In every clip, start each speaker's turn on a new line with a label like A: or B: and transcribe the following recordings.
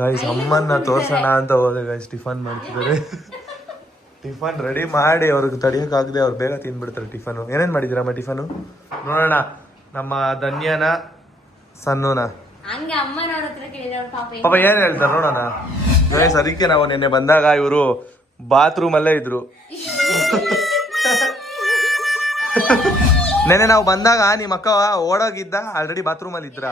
A: Guys ಅಮ್ಮನ್ನ ತೋರ್ಸೋಣ ಅಂತ ಹೋದೆ ಗಾಯ್ಸ್ ಟಿಫನ್ ಮಾಡ್ತಿದ್ದಾರೆ. ಟಿಫನ್ ರೆಡಿ ಮಾಡಿ ಅವ್ರಿಗೆ ತಡಿಯಕ್ಕಾಗದೆ ಅವ್ರು ಬೇಗ ತಿಂದ್ಬಿಡ್ತಾರೆ ಟಿಫನು. ಏನೇನ್ ಮಾಡಿದ್ದೀರಮ್ಮ ಟಿಫನು? ನೋಡೋಣ. ನಮ್ಮ ಧನ್ಯನ ಸನ್ನುನ
B: ಪಾಪ
A: ಏನು ಹೇಳ್ತಾರೆ ನೋಡೋಣ. ಗೈಸ್ ಅದಕ್ಕೆ ನಾವು ನಿನ್ನೆ ಬಂದಾಗ ಇವರು ಬಾತ್ರೂಮ್ ಅಲ್ಲೇ ಇದ್ರು. ನೆನ್ನೆ ನಾವು ಬಂದಾಗ ನಿಮ್ಮ ಅಕ್ಕ ಓಡೋಗಿದ್ದ ಆಲ್ರೆಡಿ ಬಾತ್ರೂಮ್ ಅಲ್ಲಿ ಇದ್ರ?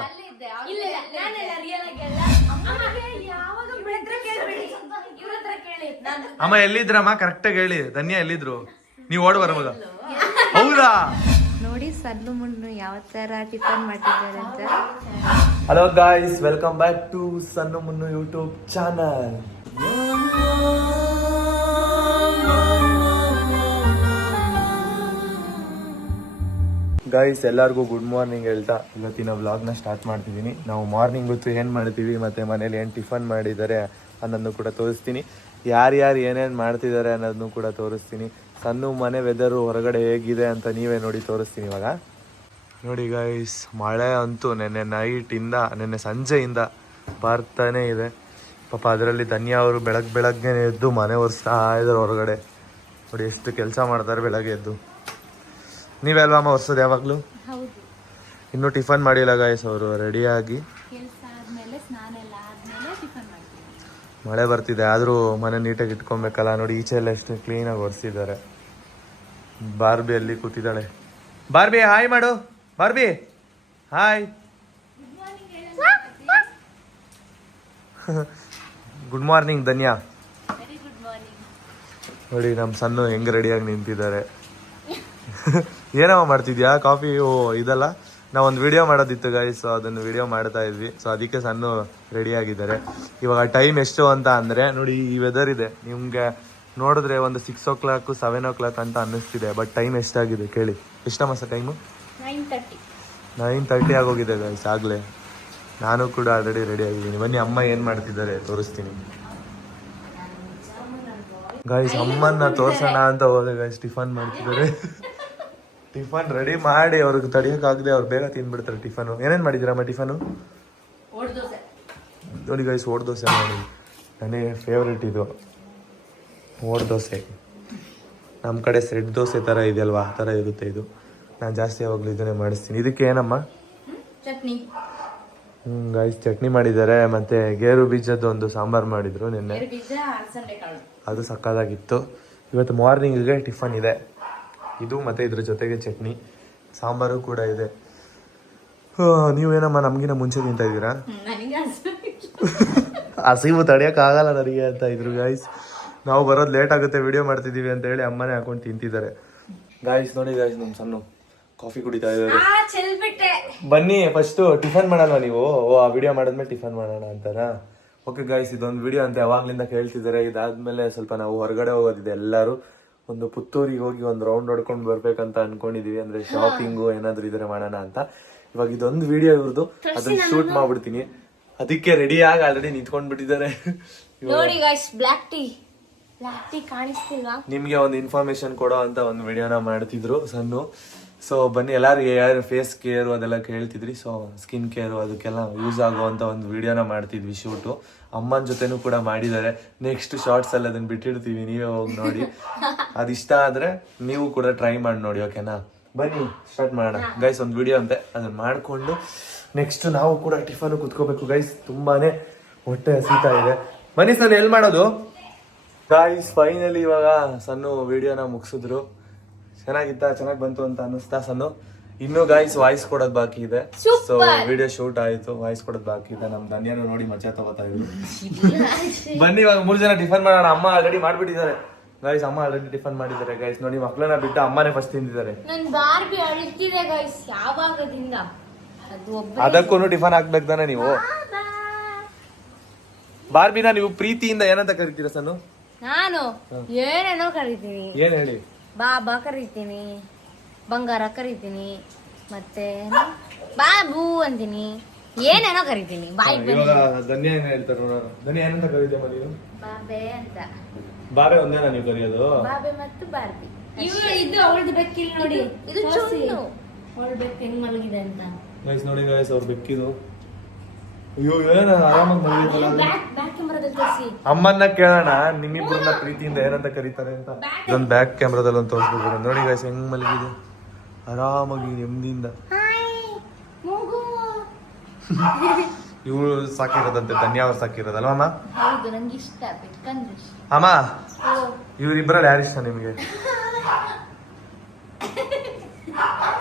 A: ಅಮ್ಮ ಎಲ್ಲಿದ್ರಮ್ಮ? ಕರೆಕ್ಟಾಗಿ ಹೇಳಿ. ಧನ್ಯ ಎಲ್ಲಿದ್ರು? ನೀವು ಓಡ್ ಮಗ ಹೌದಾ?
C: ನೋಡಿ ಸಣ್ಣ ಮುಣ್ಣು ಯಾವ ತರ ಟಿಫನ್ ಮಾಡಿದ್ದಾರೆ ಅಂತ.
A: Hello guys welcome back to ಸಣ್ಣ ಮುನ್ನು ಯೂಟ್ಯೂಬ್ ಚಾನಲ್ ಗೈಸ್ ಎಲ್ಲರಿಗೂ ಗುಡ್ ಮಾರ್ನಿಂಗ್ ಹೇಳ್ತಾ ಇವತ್ತಿನ ವ್ಲಾಗ್ನ ಸ್ಟಾರ್ಟ್ ಮಾಡ್ತಿದ್ದೀನಿ. ನಾವು ಮಾರ್ನಿಂಗ್ ಗೊತ್ತು ಏನು ಮಾಡ್ತೀವಿ ಮತ್ತು ಮನೇಲಿ ಏನು ಟಿಫನ್ ಮಾಡಿದ್ದಾರೆ ಅನ್ನೋದನ್ನು ಕೂಡ ತೋರಿಸ್ತೀನಿ. ಯಾರ್ಯಾರು ಏನೇನು ಮಾಡ್ತಿದ್ದಾರೆ ಅನ್ನೋದನ್ನು ಕೂಡ ತೋರಿಸ್ತೀನಿ. ಸಣ್ಣ ಮನೆ ವೆದರು ಹೊರಗಡೆ ಹೇಗಿದೆ ಅಂತ ನೀವೇ ನೋಡಿ ತೋರಿಸ್ತೀನಿ ಇವಾಗ. ನೋಡಿ ಗೈಸ್ ಮಳೆ ಅಂತೂ ನೆನ್ನೆ ನೈಟಿಂದ ನೆನ್ನೆ ಸಂಜೆಯಿಂದ ಬರ್ತಾನೆ ಇದೆ. ಪಾಪ ಅದರಲ್ಲಿ ಧನ್ಯ ಅವರು ಬೆಳಗ್ಗೆ ಬೆಳಗ್ಗೆ ಎದ್ದು ಮನೆ ಒರೆಸ್ತಾ ಇದ್ದಾರೆ ಹೊರಗಡೆ. ನೋಡಿ ಎಷ್ಟು ಕೆಲಸ ಮಾಡ್ತಾರೆ ಬೆಳಗ್ಗೆ ಎದ್ದು. ನೀವೇ ಅಲ್ವಾ ಅಮ್ಮ ಒರೆಸೋದು ಯಾವಾಗಲೂ? ಇನ್ನೂ ಟಿಫನ್ ಮಾಡಿಲ್ಲ ಗಾಯ್ಸ್ ಅವರು ರೆಡಿಯಾಗಿ
C: ಕೆಲಸ ಆದ್ಮೇಲೆ ಸ್ನಾನ ಎಲ್ಲ ಆದ್ಮೇಲೆ ಟಿಫನ್ ಮಾಡ್ತೀವಿ
A: ಮಳೆ ಬರ್ತಿದೆ. ಆದರೂ ಮನೆ ನೀಟಾಗಿ ಇಟ್ಕೊಬೇಕಲ್ಲ. ನೋಡಿ, ಈಚೆ ಎಲ್ಲ ಎಷ್ಟು ಕ್ಲೀನಾಗಿ ಒರೆಸಿದ್ದಾರೆ. ಬಾರ್ಬಿ ಅಲ್ಲಿ ಕೂತಿದ್ದಾಳೆ. ಬಾರ್ಬಿ ಹಾಯ್ ಮಾಡು. Barbie hi good morning Dhanya. ನೋಡಿ ನಮ್ಮ ಸಣ್ಣ ಹೆಂಗ್ ರೆಡಿಯಾಗಿ ನಿಂತಿದ್ದಾರೆ. ಏನಮ್ಮ ಮಾಡ್ತಿದ್ಯಾ? ಕಾಫಿ, ಓ, ಇದಲ್ಲ? ನಾವು ಒಂದು ವಿಡಿಯೋ ಮಾಡೋದಿತ್ತು ಗಾಯ್ಸ್ ಸೊ ಅದನ್ನು ವಿಡಿಯೋ ಮಾಡ್ತಾ ಇದ್ವಿ. ಸೊ ಅದಕ್ಕೆ ಸಣ್ಣ ರೆಡಿ ಆಗಿದ್ದಾರೆ. ಇವಾಗ ಟೈಮ್ ಎಷ್ಟು ಅಂತ ಅಂದರೆ ನೋಡಿ ಈ ವೆದರ್ ಇದೆ. ನಿಮ್ಗೆ ನೋಡಿದ್ರೆ ಒಂದು six o'clock seven o'clock ಅಂತ ಅನ್ನಿಸ್ತಿದೆ ಬಟ್ ಟೈಮ್ ಎಷ್ಟಾಗಿದೆ ಕೇಳಿ. ಎಷ್ಟಮ್ಮ ಸರ್ ಟೈಮು
B: ನೈನ್ ತರ್ಟಿ
A: ಆಗೋಗಿದೆ ಗಾಯ್ಸ್ ಆಗಲೇ. ನಾನು ಕೂಡ ಆಲ್ರೆಡಿ ರೆಡಿ ಆಗಿದ್ದೀನಿ. ಬನ್ನಿ ಅಮ್ಮ ಏನು ಮಾಡ್ತಿದ್ದಾರೆ? ತೋರಿಸ್ತೀನಿ. ಗಾಯ್ಸ್ ಅಮ್ಮನ್ನ ತೋರ್ಸೋಣ ಅಂತ ಹೋದೆ ಗಾಯ್ಸ್ ಟಿಫನ್ ಮಾಡ್ತಿದ್ದಾರೆ. ಟಿಫನ್ ರೆಡಿ ಮಾಡಿ ಅವ್ರಿಗೆ ತಡಿಯೋಕ್ಕಾಗದೆ ಅವ್ರು ಬೇಗ ತಿಂದ್ಬಿಡ್ತಾರೆ ಟಿಫನು. ಏನೇನು ಮಾಡಿದ್ದೀರಮ್ಮ ಟಿಫನು? ನೋಡಿ ಗಾಯ್ಸ್ ಓಡ್ ದೋಸೆ ಮಾಡಿ ನನಗೆ ಫೇವ್ರೇಟ್ ಇದು. ಓಡ್ ದೋಸೆ. ನಮ್ಮ ಕಡೆ ಸೆಡ್ ದೋಸೆ ಥರ ಇದೆಯಲ್ವಾ? ಆ ಥರ ಇರುತ್ತೆ ಇದು. ನಾನು ಜಾಸ್ತಿ ಯಾವಾಗಲೂ ಇದನ್ನೇ ಮಾಡಿಸ್ತೀನಿ. ಇದಕ್ಕೆ ಏನಮ್ಮ?
B: ಚಟ್ನಿ.
A: ಹ್ಮ್ ಗೈಸ್ ಚಟ್ನಿ ಮಾಡಿದ್ದಾರೆ. ಮತ್ತೆ ಗೇರು ಬೀಜದ ಒಂದು ಸಾಂಬಾರ್ ಮಾಡಿದ್ರು ನಿನ್ನೆ. ಅದು ಸಕ್ಕದಾಗಿತ್ತು ಇವತ್ತು ಮಾರ್ನಿಂಗಿಗೆ ಟಿಫನ್ ಇದೆ. ಇದು ಮತ್ತೆ ಇದ್ರ ಜೊತೆಗೆ ಚಟ್ನಿ ಸಾಂಬಾರು ಕೂಡ ಇದೆ. ನೀವೇನಮ್ಮ ನಮಗಿನ ಮುಂಚೆ ತಿಂತ ಇದ್ದೀರಾ? ಹಸಿವು ತಡೆಯೋಕ್ಕಾಗಲ್ಲ ನನಗೆ ಅಂತ ಇದ್ರು ಗಾಯ್ಸ್ ನಾವು ಬರೋದು ಲೇಟ್ ಆಗುತ್ತೆ ವಿಡಿಯೋ ಮಾಡ್ತಿದ್ದೀವಿ ಅಂತ ಹೇಳಿ ಅಮ್ಮನೇ ಹಾಕೊಂಡು ತಿಂತಿದ್ದಾರೆ. ಗಾಯ್ಸ್ ನೋಡಿ ಗಾಯ್ಸ್ ನಮ್ಮ ಸಣ್ಣ ಕಾಫಿ ಕುಡಿತಾ ಇದ್ದಾರೆ. ಬನ್ನಿ ಫಸ್ಟು ಟಿಫನ್ ಮಾಡಲ್ವಾ ನೀವು? ಓ ಆ ವಿಡಿಯೋ ಮಾಡಿದ್ಮೇಲೆ ಟಿಫನ್ ಮಾಡೋಣ ಅಂತಾರಾ? ಓಕೆ ಗಾಯ್ಸ್ ಇದೊಂದು ವಿಡಿಯೋ ಅಂತ ಯಾವಾಗ್ಲಿಂದ ಕೇಳ್ತಿದ್ದಾರೆ. ಇದಾದ್ಮೇಲೆ ಸ್ವಲ್ಪ ನಾವು ಹೊರಗಡೆ ಹೋಗೋದಿದೆ ಎಲ್ಲರೂ. ಒಂದು ಪುತ್ತೂರಿಗೆ ಹೋಗಿ ಒಂದು ರೌಂಡ್ ಹೊಡ್ಕೊಂಡು ಬರ್ಬೇಕಂತ ಅನ್ಕೊಂಡಿದೀವಿ. ಅಂದ್ರೆ ಶಾಪಿಂಗು ಏನಾದ್ರು ಇದ್ರೆ ಮಾಡೋಣ ಅಂತ. ಇವಾಗ ಇದೊಂದು ವಿಡಿಯೋ ಇವ್ರದ್ದು ಅದನ್ನ ಶೂಟ್ ಮಾಡ್ಬಿಡ್ತೀನಿ. ಅದಕ್ಕೆ ರೆಡಿ ಆಗಿ ಆಲ್ರೆಡಿ ನಿಂತ್ಕೊಂಡ್ ಬಿಟ್ಟಿದ್ದಾರೆ
B: ನೋಡಿ guys black tea black tea ಕಾಣಿಸ್ತಿಲ್ವಾ?
A: ನಿಮ್ಗೆ ಒಂದು ಇನ್ಫಾರ್ಮೇಶನ್ ಕೊಡೋ ಅಂತ ಒಂದು ವಿಡಿಯೋನ ಮಾಡ್ತಿದ್ರು ಸಣ್ಣ ಸೊ ಬನ್ನಿ, ಎಲ್ಲರಿಗೆ ಯಾರು ಫೇಸ್ ಕೇರು ಅದೆಲ್ಲ ಕೇಳ್ತಿದ್ರಿ. ಸೊ ಸ್ಕಿನ್ ಕೇರು ಅದಕ್ಕೆಲ್ಲ ಯೂಸ್ ಆಗುವಂತ ಒಂದು ವಿಡಿಯೋನ ಮಾಡ್ತಿದ್ವಿ ಶೂಟು ಅಮ್ಮನ ಜೊತೆನೂ ಕೂಡ ಮಾಡಿದ್ದಾರೆ. ನೆಕ್ಸ್ಟ್ ಶಾರ್ಟ್ಸ್ ಅಲ್ಲಿ ಅದನ್ನ ಬಿಟ್ಟಿರ್ತೀವಿ ನೀವೇ ಹೋಗಿ ನೋಡಿ. ಅದಿಷ್ಟ ಆದ್ರೆ ನೀವು ಕೂಡ ಟ್ರೈ ಮಾಡಿ ನೋಡಿ ಓಕೆನಾ ಬನ್ನಿ ಸ್ಟಾರ್ಟ್ ಮಾಡೋಣ. ಗೈಸ್ ಒಂದು ವಿಡಿಯೋ ಅಂತೆ. ಅದನ್ನ ಮಾಡಿಕೊಂಡು ನೆಕ್ಸ್ಟ್ ನಾವು ಕೂಡ ಟಿಫನ್ ಕುತ್ಕೋಬೇಕು. ಗೈಸ್ ತುಂಬಾನೇ ಹೊಟ್ಟೆ ಹಸಿತಾ ಇದೆ. ಬನ್ನಿ ಸರ್ ಎಲ್ಲಿ ಮಾಡೋದು? ಗಾಯ್ಸ್ ಫೈನಲಿ ಇವಾಗ ಸಣ್ಣ ವಿಡಿಯೋನ ಮುಗಿಸಿದ್ರು. ಚೆನ್ನಾಗಿತ್ತ ಚೆನ್ನಾಗಿ ಬಂತು ಅಂತ ಅನ್ನಿಸ್ತಾ ಸನ್ನು ಇನ್ನು ಗಾಯ್ಸ್ ವಾಯ್ಸ್ ಕೊಡೋದು ಬಾಕಿ ಇದೆ. ಸೊ ವಿಡಿಯೋ ಶೂಟ್ ಆಯ್ತು ವಾಯ್ಸ್ ಕೊಡೋದು ಬಾಕಿ ಇದೆ. ನಮ್ ಧನ್ಯನು ನೋಡಿ ಮಜಾ ತಗೋತಾ ಇದ್ರು ಬನ್ನಿ ಇವಾಗ ಮೂರ್ ಜನ ಟಿಫನ್ ಮಾಡೋಣ. ಅಮ್ಮ ಆಲ್ರೆಡಿ ಮಾಡ್ಬಿಟ್ಟಿದ್ದಾರೆ. ಗಾಯ್ಸ್ ಅಮ್ಮ ಆಲ್ರೆಡಿ ಟಿಫನ್ ಮಾಡಿದ್ದಾರೆ. ಗಾಯ್ಸ್ ನೋಡಿ ಮಕ್ಕಳನ್ನ ಬಿಟ್ಟು ಅಮ್ಮನೇ ಫಸ್ಟ್ ತಿಂದಿದ್ದಾರೆ.
B: ನನ್ ಬಾರ್ಬಿ ಅಳ್ತಿದೆ ಗಾಯ್ಸ್ ಯಾವಾಗದಿಂದ? ಅದು ಒಬ್ಬ
A: ಅದಕ್ಕೂ ಟಿಫನ್ ಹಾಕ್ಬೇಕು ತಾನೆ ನೀವು? ಬಾರ್ಬಿನ ನೀವು ಪ್ರೀತಿಯಿಂದ ಏನಂತ ಕರಿತೀರಾ ಸನ್ನು?
B: ನಾನು ಏನೇನೋ ಕರಿತೀನಿ.
A: ಏನ್ ಹೇಳಿ?
B: ಬಾಬಾ ಕರಿತೀನಿ ಬಂಗಾರ ಕರಿತೀನಿ ಮತ್ತೆ ಬಾಬು ಅಂತೀನಿ. ಏನೇನೋ ಕರಿತೀನಿ. ಬಾಯ್
A: ಇವಾಗ ಧನ್ಯ ಏನ್ ಹೇಳ್ತಾರೆ ನೋಡೋಣ. ಧನ್ಯ ಏನಂತ ಕರೀತೀಯಮ್ಮ ನೀವು?
B: ಬಾಬೆ ಅಂತ.
A: ಬಾಬೆ ಒಂದೇನಾ ನೀವು ಕರೆಯೋದು?
B: ಬಾಬೆ ಮತ್ತು ಬಾರ್ಬಿ. ಇದು ಅವಳದು ಬೆಕ್ಕಿಲ್ ನೋಡಿ. ಇದು ಅವಳ ಬೆಕ್ಕು ಹೆಂಗ್ ಮಲಗಿದೆ ಅಂತ.
A: ಗೈಸ್ ನೋಡಿ ಗೈಸ್ ಅವ್ರ ಬೆಕ್ಕಿದು. ಅಯ್ಯೋ ಏನ ಆರಾಮಾಗಿ ಅಮ್ಮನ್ನ ಕೇಳೋಣ ನಿಮ್ಮಿಬ್ಬರನ್ನ ಪ್ರೀತಿಯಿಂದ ಏನಂತ ಕರೀತಾರೆ ಅಂತ. ಇದೊಂದು ಬ್ಯಾಕ್ ಕ್ಯಾಮ್ರಾದಲ್ಲಿ ಒಂದು ತೋರಿಸ್ಬಿಡ್ತಾರೆ ನೋಡಿ ಗಾಯ್ಸ್ ಹೆಂಗ್ ಮಲಗಿದೆ. ಆರಾಮಾಗಿ ನೆಮ್ಮದಿಯಿಂದ. ಇವಳು ಸಾಕಿರೋದಂತೆ ಧನ್ಯವಾದ ಸಾಕಿರೋದಲ್ವ ಅಮ್ಮ? ಅಮ್ಮ ಇವರಿಬ್ಬರಲ್ಲಿ ಯಾರು ಇಷ್ಟ ನಿಮಗೆ?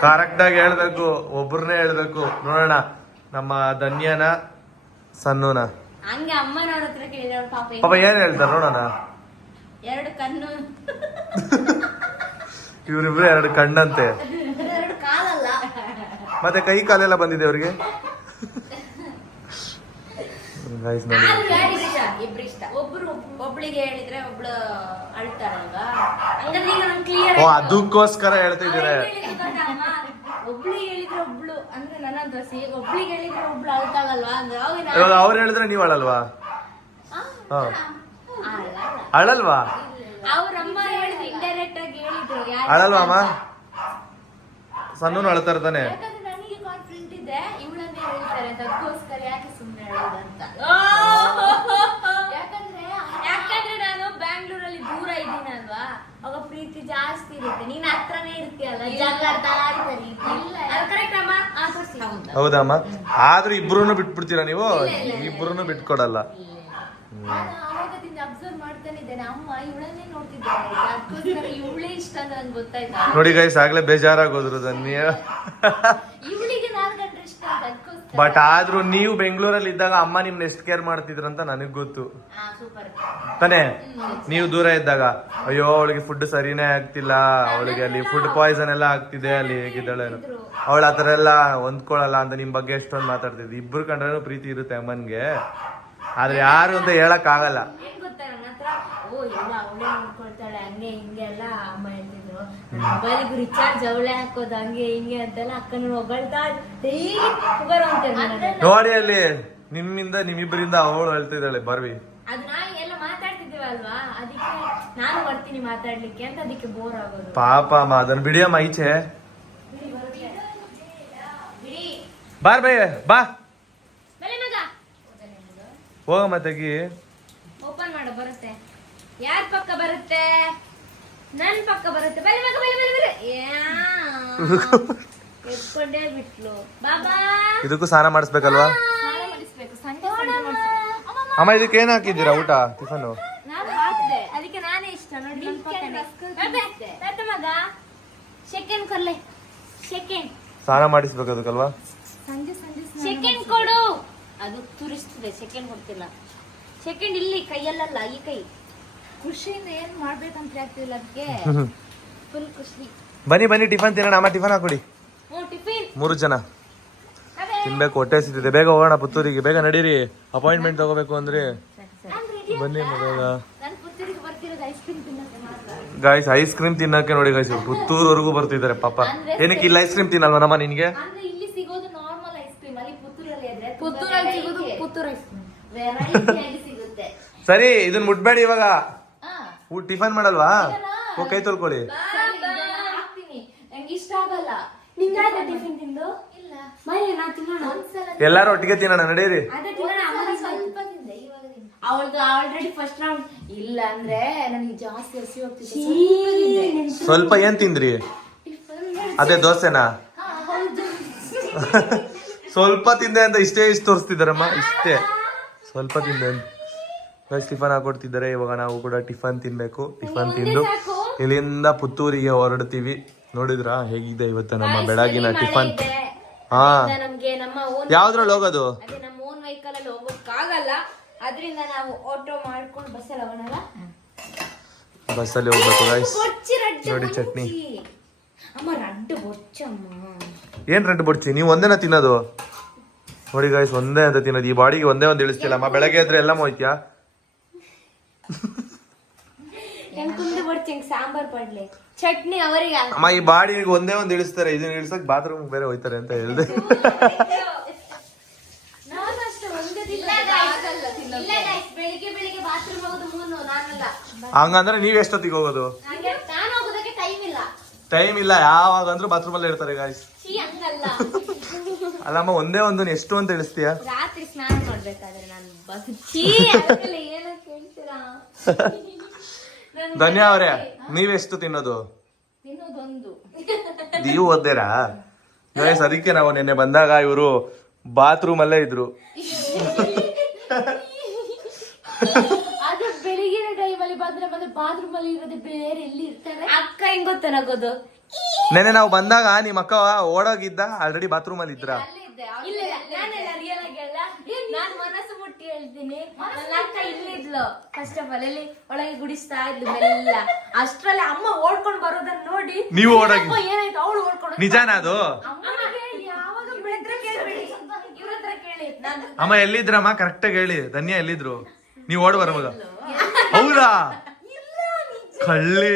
A: ಕರೆಕ್ಟಾಗಿ ಹೇಳಬೇಕು ಹೇಳ್ಬೇಕು ಒಬ್ರನ್ನೇ ಹೇಳ್ಬೇಕು. ನೋಡೋಣ ನಮ್ಮ ಧನ್ಯನ ಸನ್ನುನ
B: ಹಂಗೆ ಅಮ್ಮನವ್ರ ಹತ್ರ ಕೇಳಿದ್ರೆ ಪಾಪ ಹೆಂಗ್-
A: ಪಾಪ ಏನ್ ಹೇಳ್ತಾರೆ ನೋಡೋಣ.
B: ಎರಡು ಕಣ್ಣು.
A: ಇವ್ರಿಬ್ರು ಎರಡು ಕಣ್ಣಂತೆ.
B: ಎರಡು ಕಾಲಲ್ಲ.
A: ಮತ್ತೆ ಕೈ ಕಾಲೆಲ್ಲ ಬಂದಿದೆ ಅವ್ರಿಗೆ? Guys, ನೋಡಿ.
B: ಆದ್ರೂ ಯಾರು ಇಷ್ಟ? ಇಬ್ರು ಇಷ್ಟ. ಒಬ್ರು ಒಬ್ಳಿಗೆ ಹೇಳಿದ್ರೆ ಒಬ್ಳು ಅಳ್ತಾಳಲ್ವಾ? ಹಂಗಂದ್ರೆ ಈಗ ನಂಗೆ ಕ್ಲಿಯರ್
A: ಓ ಅದಕ್ಕೋಸ್ಕರ ಹೇಳ್ತಿದ್ದೀರಾ?
B: ಒಬ್ಳಿಗೆ ಹೇಳಿದ್ರೆ ಒಬ್ಳು ಅಂದ್ರೆ ನನ್ನ ದೋಸೆ ಈಗ ಒಬ್ಳಿಗೆ ಹೇಳಿದ್ರೆ ಒಬ್ಳು ಅಳ್ತಾಗಲ್ವಾ ಅಂದ್ರೆ ಅವಾಗ ನಾನು-
A: ಇವಾಗ ಅವ್ರು ಹೇಳಿದ್ರೆ ನೀವ್ ಅಳಲ್ವಾ?
B: ಆ,
A: ಹಾ.
B: ಅಳಲ್ಲ.
A: ಅಳಲ್ವಾ?
B: ಅವ್ರಮ್ಮ ಹೇಳಿದ್ರು ಇಂಡೈರೆಕ್ಟ್ ಆಗಿ ಹೇಳಿದ್ರು ಯಾರು
A: ಅಳಲ್ವಾ ಅಮ್ಮ? ಸಣ್ಣನು ಅಳ್ತಾ ಇರ್ತಾನೆ.
B: ಯಾಕಂದ್ರೆ ನನಗೆ ಕಾನ್ಫಿಡೆಂಟ್ ಇದೆ ಇವಳನ್ನೇ ಹೇಳ್ತಾರೆ ಅಂತ. ಅದಕ್ಕೋಸ್ಕರ ಯಾಕೆ ಸುಮ್ಮನೆ ಹೇಳೋದಂತ ಯಾಕಂದ್ರೆ ಯಾಕಂದ್ರೆ ನಾನು ಬ್ಯಾಂಗ್ಳೂರಲ್ಲಿ ದೂರ ಇದ್ದೀನಲ್ವಾ? ಅವಾಗ ಪ್ರೀತಿ ಜಾಸ್ತಿ ಇರುತ್ತೆ. ನೀನ್ ಹತ್ರನೇ ಇರ್ತೀಯಲ್ಲ ಇರ್ತಾರೆ ಇಲ್ಲ ಕರೆಕ್ಟ್ ಅಮ್ಮ ಆ ತೋರ್ಸಿ. ಹೌದಾ
A: ಹೌದಮ್ಮ ಆದ್ರೂ ಇಬ್ರು ಬಿಟ್ಬಿಡ್ತೀರಾ ನೀವು? ಇಬ್ರು ಬಿಟ್ಕೊಡಲ್ಲ. ನೋಡಿ ಗೈಸ್ ಆಗ್ಲೇ ಬೇಜಾರಾಗೋದ್ರು ಧನ್ಯ
B: ಇವಳಿಗೆ ನಾನ್ ಕಂಡ್ರೆ ಇಷ್ಟ ಅಂತ ಅದಕ್ಕೋಸ್ಕರ
A: ಬಟ್ ಆದ್ರೂ ನೀವು ಬೆಂಗಳೂರಲ್ಲಿ ಇದ್ದಾಗ ಅಮ್ಮ ನಿಮ್ನ ಎಷ್ಟು ಕೇರ್ ಮಾಡ್ತಿದ್ರಂತ ನನಗ್ ಗೊತ್ತು. ತಾನೇ? ನೀವು ದೂರ ಇದ್ದಾಗ ಅಯ್ಯೋ ಅವಳಿಗೆ ಫುಡ್ ಸರಿನೇ ಆಗ್ತಿಲ್ಲ ಅವಳಿಗೆ ಅಲ್ಲಿ ಫುಡ್ ಪಾಯ್ಸನ್ ಎಲ್ಲ ಆಗ್ತಿದೆ ಅಲ್ಲಿ ಹೇಗಿದ್ದಾಳೆ ಅವಳ ಆತರ ಎಲ್ಲ ಹೊಂದ್ಕೊಳ್ಳಲ್ಲ ಅಂತ ನಿಮ್ ಬಗ್ಗೆ ಎಷ್ಟೊಂದು ಮಾತಾಡ್ತಿದ್ವಿ ಇಬ್ರು ಕಂಡ್ರೂ ಪ್ರೀತಿ ಇರುತ್ತೆ ಅಮ್ಮನ್ಗೆ. ಆದ್ರೆ ಯಾರು ಅಂತ ಹೇಳಕ್ ಆಗಲ್ಲ
B: ಮೊಬೈಲಿಗೆ ರಿಚಾರ್ಜ್ ಅವಳೆ ಹಾಕೋದು ಹಂಗೆ ಹಿಂಗೆ ಅಂತೆಲ್ಲ ಅಕ್ಕನ ಹೊಗಳ್ತಾ ಡೈಲಿ ಹೊಗರು ಅಂತಾರೆ
A: ನೋಡಿ ಅಲ್ಲಿ ನಿಮ್ಮಿಂದ ನಿಮ್ಮಿಬ್ಬರಿಂದ ಅವಳು ಹೇಳ್ತಿದ್ದಾಳೆ ಬರ್ವಿ.
B: ಅದು ನಾ ಎಲ್ಲ ಮಾತಾಡ್ತಿದ್ದೀವಲ್ವಾ ಅದಕ್ಕೆ ನಾನು ಬರ್ತೀನಿ ಮಾತಾಡ್ಲಿಕ್ಕೆ ಅಂತ ಅದಕ್ಕೆ ಬೋರ್ ಆಗೋದು.
A: ಪಾಪ ಅಮ್ಮ ಅದನ್ನ ಬಿಡಿಯಮ್ಮ ಈಚೆ.
B: ಬಿಡಿ
A: ಬಾರ್ ಬೈ ಬಾ. ಹೋಗಮ್ಮ ತೆಗಿ.
B: ಓಪನ್ ಮಾಡು ಬರುತ್ತೆ. ಯಾರ ಪಕ್ಕ ಬರುತ್ತೆ? ನನ್ ಪಕ್ಕ ಬರುತ್ತೆ. ಬಲೆ ಮಗ ಬಲೆ ಬಲೆ ಬಲೆ. ಯಾ. ಎತ್ಕೊಂಡೇ ಬಿಟ್ಲು. ಬಾಬಾ.
A: ಇದಕ್ಕೂ ಸ್ನಾನ ಮಾಡಿಸ್ಬೇಕಲ್ವಾ? ಅಮ್ಮ ಇದಕ್ಕೆ ಏನ್ ಹಾಕಿದ್ದೀರಾ ಊಟ ಟಿಫನ್?
B: ನಾನು ಹಾಕ್ದೆ. ಅದಕ್ಕೆ ನಾನೇ ಇಷ್ಟ ನೋಡಿ ನನ್ನ ಪಕ್ಕನೆ. ತಾತ ಮಗ. ಸೆಕೆಂಡ್ ಕೊಲ್ಲೆ ಸೆಕೆಂಡ್
A: ಸ್ನಾನ ಮಾಡಿಸ್ಬೇಕು ಅದಕ್ಕಲ್ವಾ?
C: ಸಂಜೆ ಸಂಜೆ
B: ಸೆಕೆಂಡ್ ಕೊಡು. ಅದು ತುರಿಸ್ತದೆ ಸೆಕೆಂಡ್ ಕೊಡ್ತಿಲ್ಲ. ಸೆಕೆಂಡ್ ಇಲ್ಲಿ ಕೈಯಲ್ಲಲ್ಲ ಈ ಕೈ.
C: ಖುಷಿಯಿಂದ ಏನ್ ಮಾಡ್ಬೇಕಂತ ಆಗ್ತಿಲ್ಲ ಅದಕ್ಕೆ?
B: ಫುಲ್ ಖುಷಿ.
A: ಬನ್ನಿ ಬನ್ನಿ ಟಿಫನ್ ತಿನ್ನೋಣ. ಅಮ್ಮ ಟಿಫನ್ ಹಾಕೊಡಿ ಮೂರು ಜನ. ತಿನ್ಬೇಕು ಹೊಟ್ಟೆ ಸಿಗ್ತಿದೆ ಬೇಗ ಹೋಗೋಣ ಪುತ್ತೂರಿಗೆ. ಬೇಗ ನಡೀರಿ. ಅಪಾಯಿಂಟ್ಮೆಂಟ್ ತಗೋಬೇಕು ಅಂದ್ರೆ. ಬನ್ನಿ ಬೇಗ.
B: ನಾನು ಪುತ್ತೂರಿಗೆ ಬರ್ತಿರೋದು ಐಸ್ ಕ್ರೀಮ್ ತಿನ್ನಕ್ಕೆ ಮಾತ್ರ.
A: ಗಾಯ್ಸ್ ಐಸ್ ಕ್ರೀಮ್ ತಿನ್ನಕ್ಕೆ ನೋಡಿ ಗಾಯ್ಸ್ ಪುತ್ತೂರ್ವರೆಗೂ ಬರ್ತಿದ್ದಾರೆ ಪಾಪ. ಏನಕ್ಕೆ ಇಲ್ಲಿ ಐಸ್ ಕ್ರೀಮ್ ತಿನ್ನಲ್ವಾ ನಮ್ಮ ನಿನ್ಗೆ?
B: ಅಂದ್ರೆ ಇಲ್ಲಿ ಸಿಗೋದು ನಾರ್ಮಲ್ ಐಸ್ ಕ್ರೀಮ್ ಅಲ್ಲಿ ಪುತ್ತೂರಲ್ಲಿ ಇದ್ರೆ
C: ಸಿಗೋದು ಪುತ್ತೂರು ಐಸ್
B: ವೆರೈಟಿ ಸಿಗುತ್ತೆ.
A: ಸರಿ ಇದನ್ನ ಮುಟ್ಬೇಡಿ ಇವಾಗ. ಊಟ ಟಿಫನ್ ಮಾಡಲ್ವಾ? ಓ ಕೈ ತೊಳ್ಕೊಳ್ಳಿ.
B: ಹಾಕ್ತೀನಿ. ನಂಗೆ ಇಷ್ಟ ಆಗಲ್ಲ. ನಿಂಗಾಯ್ತಾ ಟಿಫಿನ್ ತಿಂದು? ಇಲ್ಲ. ಮರಿ ನಾ ತಿನ್ನೋಣ. ಒಂದ್ಸಲ
A: ಎಲ್ಲಾರು ಒಟ್ಟಿಗೆ ತಿನ್ನೋಣ ನಡೀರಿ.
B: ಅದೇ ತಿನ್ನೋಣ ಅಮ್ಮ ಸ್ವಲ್ಪ ತಿಂದೆ ಇವಾಗ ಅವಳದು ಆಲ್ರೆಡಿ ಫಸ್ಟ್ ರೌಂಡ್ ಇಲ್ಲ ಅಂದ್ರೆ ನನಗೆ ಜಾಸ್ತಿ ಹಸಿ ಹೋಗ್ತಿದೆ.
A: ಸ್ವಲ್ಪ ಏನ್ ತಿಂದ್ರಿ? ಅದೇ ದೋಸೆನಾ? ಸ್ವಲ್ಪ ತಿಂದೆ ಅಂತ ಇಷ್ಟೇ ಇಷ್ಟು ತೋರಿಸ್ತಿದಾರಮ್ಮ ಇಷ್ಟೇ. ಸ್ವಲ್ಪ ತಿಂದೆ ಅಂತ. ಗೈಸ್ ಟಿಫನ್ ಹಾಕೊಡ್ತಿದ್ದಾರೆ. ಇವಾಗ ನಾವು ಕೂಡ ಟಿಫನ್ ತಿನ್ಬೇಕು. ಟಿಫನ್ ತಿಂದು ಇಲ್ಲಿಂದ ಪುತ್ತೂರಿಗೆ ಹೊರಡ್ತೀವಿ. ನೋಡಿದ್ರಾ? ಹೇಗಿದೆ ಇವತ್ತು ನಮ್ಮ ಬೆಳಗಿನ ಟಿಫನ್ ಹಾ. ಯಾವ್ದ್ರಲ್ಲಿ ಹೋಗೋದು?
B: ಅದರಿಂದ ನಾವು ಆಟೋ ಮಾಡ್ಕೊಂಡು ಬಸ್ಸಲ್ಲಿ
A: ಹೋಗ್ಬೇಕು ಗೈಸ್ ನೋಡಿ ಚಟ್ನಿ. ಏನ್ ರೆಡ್ ಬೊಡ್ಚಿ ನೀವು ಒಂದೇನ ತಿನ್ನೋದು? ನೋಡಿ ಗೈಸ್ ಒಂದೇ ಅಂತ ತಿನ್ನೋದು. ಈ ಬಾಡಿಗೆ ಒಂದೇ ಒಂದು ಇಳಿಸ್ತಿಲ್ಲ. ಅಮ್ಮ ಬೆಳಗ್ಗೆ ಎದ್ರೆ ಎಲ್ಲ ಹೋಯ್ತ್ಯಾ
B: ಹೆಂಗ್ ಕುಂದು ಬೊಚ್ಚಿ ಹೆಂಗ್ ಸಾಂಬಾರ್ ಪಡ್ಲಿ. ಚಟ್ನಿ ಅವರಿಗೆ
A: ಅಮ್ಮ ಈ ಬಾಡಿಗೆ ಒಂದೇ ಒಂದು ಇಳಿಸ್ತಾರೆ ಇದನ್ನ ಇಳಿಸಕ್ ಬಾತ್ರೂಮ್ ಬೇರೆ ಹೋಯ್ತಾರೆ ಅಂತ ಹೇಳಿದೆ. ಹಂಗಂದ್ರೆ ನೀವ್ ಎಷ್ಟೊತ್ತಿಗೆ ಹೋಗೋದು?
B: ನಾನು ಹೋಗೋದಕ್ಕೆ ಟೈಮ್ ಇಲ್ಲ.
A: ಟೈಮ್ ಇಲ್ಲ ಯಾವಾಗ ಅಂದ್ರೂ ಬಾತ್ರೂಮ್ ಅಲ್ಲೇ ಇರ್ತಾರೆ ಗಾಯ್ಸ್ ಅಲ್ಲಮ್ಮ ಒಂದೇ ಒಂದು ಎಷ್ಟು ಅಂತ ಇಳಿಸ್ತೀಯ?
B: ರಾತ್ರಿ ಸ್ನಾನ ಮಾಡ್ಬೇಕಾದ್ರೆ ನಾನು ಬಸ್ ಛೀ ಅದಕ್ಕೆಲ್ಲ ಏನೋ ಕೇಳ್ತೀರಾ ನನ್
A: ಧನ್ಯ ಅವರೇ ನೀವೆಷ್ಟು ತಿನ್ನೋದು?
B: ತಿನ್ನೋದೊಂದು.
A: ನೀವು ಓದ್ದೇರಾ ಗೈಸ್ ಅದಕ್ಕೆ ನಾವು ನಿನ್ನೆ ಬಂದಾಗ ಇವರು ಬಾತ್ರೂಮ್ ಅಲ್ಲೇ ಇದ್ರು.
B: ಅದು ಬೆಳಿಗಿನ ಟೈಮಲ್ಲಿ ಬಂದ್ರೆ ಮತ್ತೆ ಬಾತ್ರೂಮ್ ಅಲ್ಲಿ ಇರೋದು ಬೇರೆ ಎಲ್ಲಿ ಇರ್ತಾರೆ? ಅಕ್ಕ ಹೆಂಗ್ ಗೊತ್ತನಗೋದು
A: ನೆನ್ನೆ ನಾವು ಬಂದಾಗ ನಿಮ್ಮ ಅಕ್ಕ ಓಡೋಗಿದ್ದ ಆಲ್ರೆಡಿ ಬಾತ್ರೂಮ್ ಅಲ್ಲಿ ಇದ್ರ?
B: ಇಲ್ಲ ನಾನೆಲ್ಲ ರಿಯಲ್ ಆಗಿ ಹೇಳ ನಾನ್ ಮನಸ್ಸು ಹೇಳ್ತೀನಿ ನನ್ನ ಅಕ್ಕ ಇಲ್ಲಿದ್ಲು ಫಸ್ಟ್ ಆಫ್ ಆಲ್ ಇಲ್ಲಿ ಒಳಗೆ ಗುಡಿಸ್ತಾ ಇದ್ಲು ಮೆಲ್ಲ. ಅಷ್ಟ್ರಲ್ಲಿ ಅಮ್ಮ ಓಡ್ಕೊಂಡ್ ಬರೋದನ್ನ ನೋಡಿ
A: ನೀವು ಓಡಾಗಿ-
B: ಅಮ್ಮ ಏನಾಯ್ತು? ಅವಳು ಓಡ್ಕೊಂಡು
A: ನಿಜಾನ ಅದು?
B: ಅಮ್ಮನಿಗೆ ಯಾವಾಗ ಬೆಳೆದ್ರೆ ಕೇಳ್ಬೇಡಿ ಇವ್ರ ಹತ್ರ ಕೇಳಿ. ನಾನು
A: ಅಮ್ಮ ಎಲ್ಲಿದ್ರಮ್ಮ? ಕರೆಕ್ಟಾಗಿ ಹೇಳಿ. ಧನ್ಯ ಎಲ್ಲಿದ್ರು? ನೀವು ಓಡ್ ಬರ್ಬೋದ ಹೌದಾ? ಕಳ್ಳಿ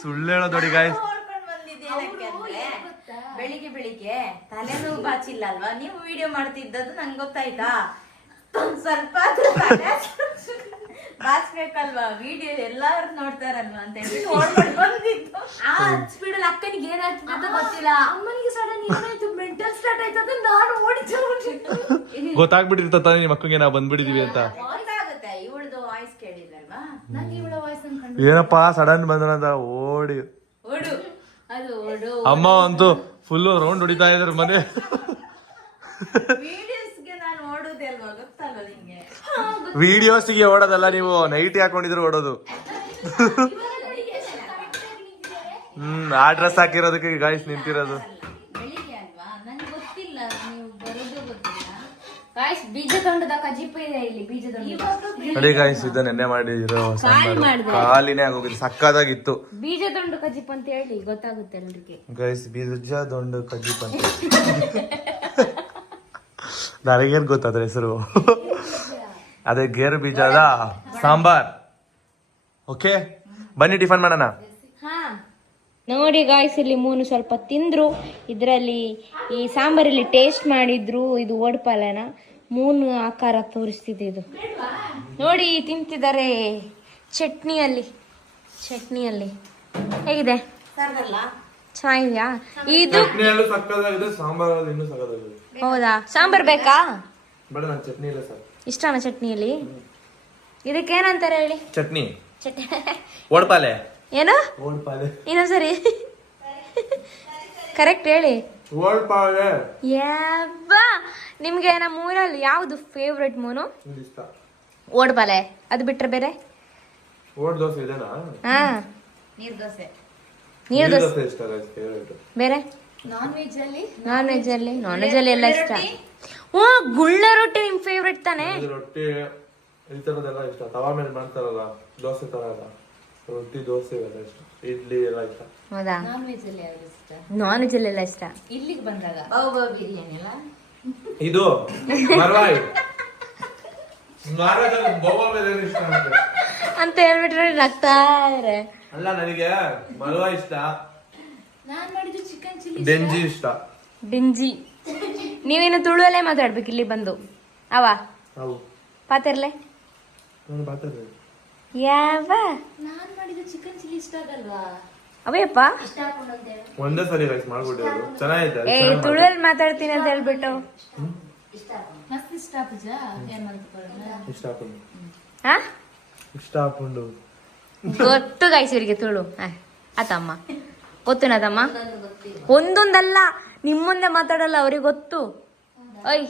A: ಸುಳ್ಳು ಹೇಳೋದೊಡಿ ಗಾಯ್ಸ್
C: ಓಡ್ಕೊಂಡ್ ಬಂದಿದ್ದು ಏನಕ್ಕೆ ಅಂದ್ರೆ ಬೆಳಿಗ್ಗೆ ಬೆಳಿಗ್ಗೆ ತಲೆನೋವು ಬಾಚಿಲ್ಲ ಅಲ್ವಾ? ನೀವು ವಿಡಿಯೋ ಮಾಡ್ತಿದ್ದದ್ದು ನಂಗೆ ಗೊತ್ತಾಯ್ತಾ? ಒಂದ್ ಸ್ವಲ್ಪ ಬಾಚ್ಬೇಕಲ್ವಾ ವಿಡಿಯೋ ಎಲ್ಲಾರು ನೋಡ್ತಾರಲ್ವಾ ಅಂತ ಹೇಳಿ ಓಡ್ಕೊಂಡ್ ಬಂದಿದ್ದು.
B: ಆ ಸ್ಪೀಡ್ ಅಲ್ಲಿ ಅಕ್ಕನಿಗೆ ಏನಾಯ್ತು ಅಂತ ಗೊತ್ತಿಲ್ಲ. ಅಮ್ಮನಿಗೆ ಸಡನ್ ಏನಾಯ್ತು? ಮೆಂಟಲ್ ಸ್ಟಾರ್ಟ್ ಆಯ್ತು. ಅದು ನಾನು ಓಡಿ
A: ಗೊತ್ತಾಗ್ಬಿಟ್ಟಿರ್ತ ತಾನೇ ನಿಮ್ಮ ಮಕ್ಕಳಿಗೆ ನಾವು ಬಂದ್ಬಿಟ್ಟಿದೀವಿ ಅಂತ.
C: ಗೊತ್ತಾಗುತ್ತೆ ಇವಳದು ವಾಯ್ಸ್ ಕೇಳಿದ್ರಲ್ವಾ?
B: ನಂಗೆ ಇವಳ ವಾಯ್ಸ್ ಅನ್ಕೊಂಡು
A: ಏನಪ್ಪಾ ಸಡನ್ ಬಂದ್ರಂತ ಓಡಿ.
C: ಓಡು.
B: ಅದು ಓಡು
A: ಅಮ್ಮ ಅಂತೂ ಫುಲ್ ರೌಂಡ್ ಹೊಡಿತಾ ಇದ್ರು ಮನೆ
C: ನಾನು ಓಡೋದೇ ಅಲ್ವಾ ಗೊತ್ತಲ್ವಾ ನಿಂಗೆ
A: ವಿಡಿಯೋಸ್ಗೆ ಓಡೋದಲ್ಲ ನೀವು ನೈಟ್ ಹಾಕೊಂಡಿದ್ರು ಓಡೋದು. ಹ್ಮ್ ಆ ಡ್ರೆಸ್ ಹಾಕಿರೋದಕ್ಕೆ ಗಾಯ್ಸ್ ನಿಂತಿರೋದು. ನೋಡಿ ಗಾಯ್ಸ್ ಇದು ನೆನ್ನೆ ಮಾಡಿರೋ ಖಾಲಿನೇ ಆಗೋಗಿದೆ ಸಕ್ಕದಾಗಿತ್ತು
B: ಬೀಜ ದೊಂಡು ಕಜಿಪ್ ಅಂತ ಹೇಳಿ ಗೊತ್ತಾಗುತ್ತೆ ಎಲ್ರಿಗೆ
A: ಗೈಸ್ ಬೀಜ ದೊಂಡು ಕಜಿಪ್ ಅಂತ ನನಗೇನು ಗೊತ್ತಾದ್ರೆ ಹೆಸರು? ಅದೇ ಗೇರು ಬೀಜದ ಸಾಂಬಾರ್. ಓಕೆ ಬನ್ನಿ ಟಿಫನ್ ಮಾಡೋಣ.
B: ಹಾ. ನೋಡಿ ಗಾಯ್ಸ್ ಇಲ್ಲಿ ಮೂನು ಸ್ವಲ್ಪ ತಿಂದ್ರು. ಇದರಲ್ಲಿ ಈ ಸಾಂಬಾರಲ್ಲಿ ಟೇಸ್ಟ್ ಮಾಡಿದ್ರು. ಇದು ಓಡ್ಪಾಲನ ಮೂನು ಆಕಾರ ತೋರಿಸ್ತಿದೆ ಇದು. ನೋಡಿ ತಿಂತಿದ್ದಾರೆ ಚಟ್ನಿಯಲ್ಲಿ. ಚಟ್ನಿಯಲ್ಲಿ. ಹೇಗಿದೆ?
C: ಸರ್ದಲ್ಲ
B: ಚೆನ್ನಾಗಿದ್ಯಾ ಇದು
A: ಚಟ್ನಿಯಲ್ಲೂ ಸಕ್ಕದಾಗಿದೆ ಸಾಂಬಾರ್ ಇನ್ನೂ ಸಕ್ಕದಾಗಿದೆ
B: ಹೌದಾ? ಸಾಂಬಾರ್ ಬೇಕಾ?
A: ಬೇಡ ನಾನು ಚಟ್ನಿ ಇಲ್ಲ ಸರ್
B: ಇಷ್ಟನಾ ಚಟ್ನಿಯಲ್ಲಿ? ಇದಕ್ಕೇನಂತಾರೆ ಹೇಳಿ?
A: ಚಟ್ನಿ.
B: ಚಟ್ನಿ.
A: ಓಡ್ಪಾಲೆ.
B: ಏನು?
A: ಓಡ್ಪಾಲೆ.
B: ಇನ್ನೊಂದ್ಸರಿ. ಕರೆಕ್ಟ್ ಹೇಳಿ.
A: ಓಡ್ಪಾಲೆ.
B: ಯಬ್ಬ! ನಿಮ್ಗೆ ನಮ್ಮ ಊರಲ್ಲಿ ಯಾವುದು ಫೇವ್ರೆಟ್ ಮೂನು?
A: ಓಡ್ಪಾಲೆ.
B: ಓಡ್ಬಾಲೆ ಅದು ಬಿಟ್ರೆ ಬೇರೆ?
A: ಓಡ್ ದೋಸೆ ಇದೆನಾ?
B: ಹಾ.
C: ನೀರ್ ದೋಸೆ.
B: ನೀರ್ ದೋಸೆ.
A: ಇಷ್ಟ
B: ಬೇರೆ?
C: ನಾನ್ ವೆಜ್ ಅಲ್ಲಿ?
B: ನಾನ್ ವೆಜ್ ಅಲ್ಲಿ. ನಾನ್ ವೆಜ್ ಅಲ್ಲಿ ಎಲ್ಲ ಇಷ್ಟ. ಹ್ಞೂ ಗುಳ್ಳ ರೊಟ್ಟಿ ನಿಮ್ ಫೇವ್ರೆಟ್ ತಾನೆ?
A: ರೊಟ್ಟಿ ಈ ತರದೆಲ್ಲ ಇಷ್ಟ. ತವಾ ಮೇಲೆ ಮಾಡ್ತಾರಲ್ಲ ದೋಸೆ ತರ ಎಲ್ಲ ರೊಟ್ಟಿ ದೋಸೆ ಎಲ್ಲ ಇಷ್ಟ. ಇಡ್ಲಿ ಎಲ್ಲ ಇಷ್ಟ.
B: ಹೌದಾ?
C: ನಾನ್ ವೆಜ್ ಅಲ್ಲಿ ಯಾವ್ದು ಇಷ್ಟ?
B: ನಾನ್ ವೆಜ್ ಅಲ್ಲೆಲ್ಲ ಇಷ್ಟ.
C: ಇಲ್ಲಿಗೆ ಬಂದಾಗ? ಬಾವು ಬಾವು ಬಿರಿಯಾನಿ ಅಲ್ಲ?
A: ಇದು ಮರವಾಯಿ. ಮಾರಾಟದಲ್ಲಿ ಗೋವಾ ಮೇಲೆ ಇಷ್ಟ ನನಗೆ.
B: ಅಂತ ಹೇಳ್ಬಿಟ್ರೆ ನಗ್ತಾ ಇದಾರೆ.
A: ಅಲ್ಲ ನನಗೆ ಮಲ್ವಾ ಇಷ್ಟ.
C: ನಾನ್ ಮಾಡಿದ್ದು ಚಿಕನ್ ಚಿಲ್ಲಿ
A: ಡೆಂಜಿ ಇಷ್ಟ.
B: ಡಿಂಜಿ ನೀವೇನು ತುಳುವಲ್ಲೇ ಮಾತಾಡ್ಬೇಕು ಇಲ್ಲಿ ಬಂದು? ಅವ? ಪಾತಿರ್ಲೆ?
A: ಮಾತಾಡ್ದೆ
B: ಯಾವ?
C: ನಾನ್ ಮಾಡಿದ ಚಿಕನ್ ಚಿಲ್ಲಿ ಇಷ್ಟ ಆಗಲ್ವಾ?
B: ಅವೇಯಪ್ಪ
A: ಒಂದೇ ಸರಿ ರೈಸ್ ಮಾಡ್ಬಿಟ್ಟಿರೋದು ಚೆನ್ನಾಗಿದೆ
B: ಏ ತುಳುವಲ್ಲಿ ಮಾತಾಡ್ತೀನಿ ಅಂತ ಹೇಳ್ಬಿಟ್ಟು.
C: ಮಸ್ತ್ ಇಷ್ಟ ಪೂಜ. ಏನ್ ಮಾಡ್ಕೊಳ್ಳೋಣ
A: ಇಷ್ಟ ಹಾಕೊಂಡು
B: ಹಾ
A: ಇಷ್ಟ ಹಾಕೊಂಡು
B: ಗೊತ್ತು ಗಾಯ್ಸ್ ಇವರಿಗೆ ತುಳು. ಆತಮ್ಮ. ಗೊತ್ತು ನದಮ್ಮ ಒಂದೊಂದಲ್ಲ. ನಿಮ್ಮ ಮುಂದೆ ಮಾತಾಡಲ್ಲ ಅವ್ರಿಗೆ ಗೊತ್ತು? ಅಯ್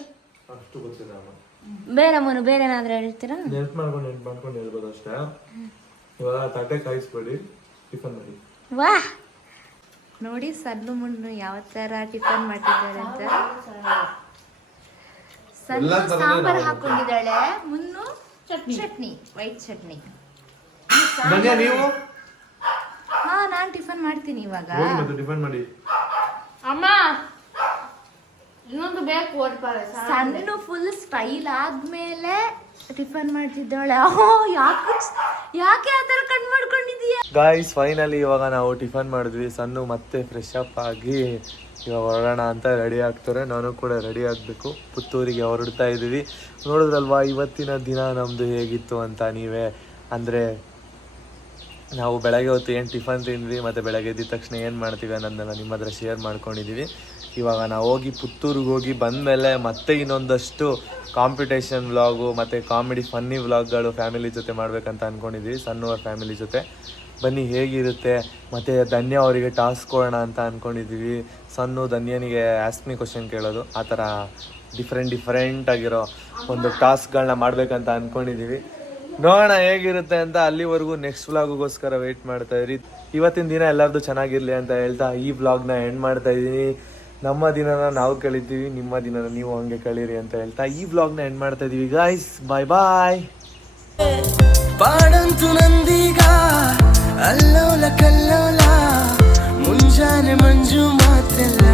A: ಅಷ್ಟು ಗೊತ್ತಿಲ್ಲ ಅಮ್ಮ.
B: ಬೇರೆ ಮನು ಬೇರೆ ಏನಾದ್ರೂ ಹೇಳ್ತೀರಾ?
A: ನೆನ್ಪು ಮಾಡ್ಕೊಂಡು ನೆನ್ಪು ಮಾಡ್ಕೊಂಡು ಹೇಳ್ಬೋದು ಅಷ್ಟೇ. ಇವಾಗ ತಟ್ಟೆ ಕಾಯಿಸ್ಬೇಡಿ. ಟಿಫನ್ ಮಾಡಿ.
B: ವಾ.
C: ನೋಡಿ ಸಣ್ಣ ಮುನ್ನು ಯಾವ ತರ ಟಿಫನ್ ಮಾಡಿದ್ದಾರೆ ಅಂತ. ಸಣ್ಣ ಸಾಂಬಾರ್ ಹಾಕೊಂಡಿದ್ದಾಳೆ. ಮುನ್ನು ಚಟ್ನಿ. ವೈಟ್ ಚಟ್ನಿ.
A: ನೀವು?
C: ಹಾ ನಾನ್ ಟಿಫನ್ ಮಾಡ್ತೀನಿ ಇವಾಗ.
A: ಟಿಫನ್ ಮಾಡಿ.
B: ಅಮ್ಮ ಇನ್ನೊಂದು ಬೇಕು
C: ಸಣ್ಣ ಫುಲ್ ಸ್ಟೈಲ್ ಆದ್ಮೇಲೆ ಟಿಫನ್ ಮಾಡ್ತಿದ್ದಾಳೆ. ಓ ಯಾಕೆ ಯಾಕೆ ಆ ಕಣ್ ಮಾಡ್ಕೊಂಡಿದೀಯ
A: ಗಾಯ್ಸ್ ಫೈನಲಿ ಇವಾಗ ನಾವು ಟಿಫನ್ ಮಾಡಿದ್ವಿ. ಸಣ್ಣ ಮತ್ತೆ ಫ್ರೆಶ್ ಅಪ್ ಆಗಿ ಇವಾಗ ಹೊರಡೋಣ ಅಂತ ರೆಡಿ ಆಗ್ತಾರೆ. ನಾನು ಕೂಡ ರೆಡಿ ಆಗಬೇಕು. ಪುತ್ತೂರಿಗೆ ಹೊರಡ್ತಾ ಇದ್ದೀವಿ. ನೋಡಿದ್ರಲ್ವಾ ಇವತ್ತಿನ ದಿನ ನಮ್ಮದು ಹೇಗಿತ್ತು ಅಂತ ನೀವೇ? ಅಂದರೆ ನಾವು ಬೆಳಗ್ಗೆ ಹೊತ್ತು ಏನು ಟಿಫನ್ ತಿಂದ್ವಿ ಮತ್ತು ಬೆಳಗ್ಗೆ ಎದ್ದ ತಕ್ಷಣ ಏನು ಮಾಡ್ತೀವಿ ಅನ್ನೋದನ್ನೆಲ್ಲ ನಿಮ್ಮ ಹತ್ರ ಶೇರ್ ಮಾಡ್ಕೊಂಡಿದ್ದೀವಿ ಇವಾಗ ನಾವು ಹೋಗಿ ಪುತ್ತೂರಿಗೆ ಹೋಗಿ ಬಂದಮೇಲೆ ಮತ್ತೆ ಇನ್ನೊಂದಷ್ಟು ಕಾಂಪಿಟೇಷನ್ ವ್ಲಾಗು ಮತ್ತು ಕಾಮಿಡಿ ಫನ್ನಿ ವ್ಲಾಗ್ಗಳು ಫ್ಯಾಮಿಲಿ ಜೊತೆ ಮಾಡಬೇಕಂತ ಅಂದ್ಕೊಂಡಿದ್ದೀವಿ ಸಣ್ಣ ಫ್ಯಾಮಿಲಿ ಜೊತೆ. ಬನ್ನಿ, ಹೇಗಿರುತ್ತೆ? ಮತ್ತು ಧನ್ಯ ಅವರಿಗೆ ಟಾಸ್ಕ್ ಕೊಡೋಣ ಅಂತ ಅಂದ್ಕೊಂಡಿದ್ದೀವಿ ಸಣ್ಣ ಧನ್ಯನಿಗೆ ಆಸ್ಮಿ ಕ್ವಶನ್ ಕೇಳೋದು. ಆ ಥರ ಡಿಫ್ರೆಂಟ್ ಡಿಫ್ರೆಂಟಾಗಿರೋ ಒಂದು ಟಾಸ್ಕ್ಗಳನ್ನ ಮಾಡಬೇಕಂತ ಅಂದ್ಕೊಂಡಿದ್ದೀವಿ ನೋಡೋಣ ಹೇಗಿರುತ್ತೆ ಅಂತ ಅಲ್ಲಿವರೆಗೂ ನೆಕ್ಸ್ಟ್ ವ್ಲಾಗ್ಗೋಸ್ಕರ ವೆಯ್ಟ್ ಮಾಡ್ತಾ ಇರಿ. ಇವತ್ತಿನ ದಿನ ಎಲ್ಲರದು ಚೆನ್ನಾಗಿರಲಿ ಅಂತ ಹೇಳ್ತಾ ಈ ವ್ಲಾಗ್ನ ಎಂಡ್ ಮಾಡ್ತಾ ಇದ್ದೀನಿ. ನಮ್ಮ ದಿನನ ನಾವು ಕಳಿತೀವಿ, ನಿಮ್ಮ ದಿನನ ನೀವು ಹಂಗೆ ಕಳೀರಿ ಅಂತ ಹೇಳ್ತಾ ಈ ವ್ಲಾಗ್ನ ಎಂಡ್ ಮಾಡ್ತಾ ಇದೀವಿ ಗಾಯ್ಸ್ ಬಾಯ್ ಬಾಯ್
D: ಪಾಡಂತು ನಂದೀಗ, ಅಲ್ಲೋಲ ಕಲ್ಲೋಲ, ಮುಂಜಾನೆ ಮಂಜು ಮಾತೆಲ್ಲ.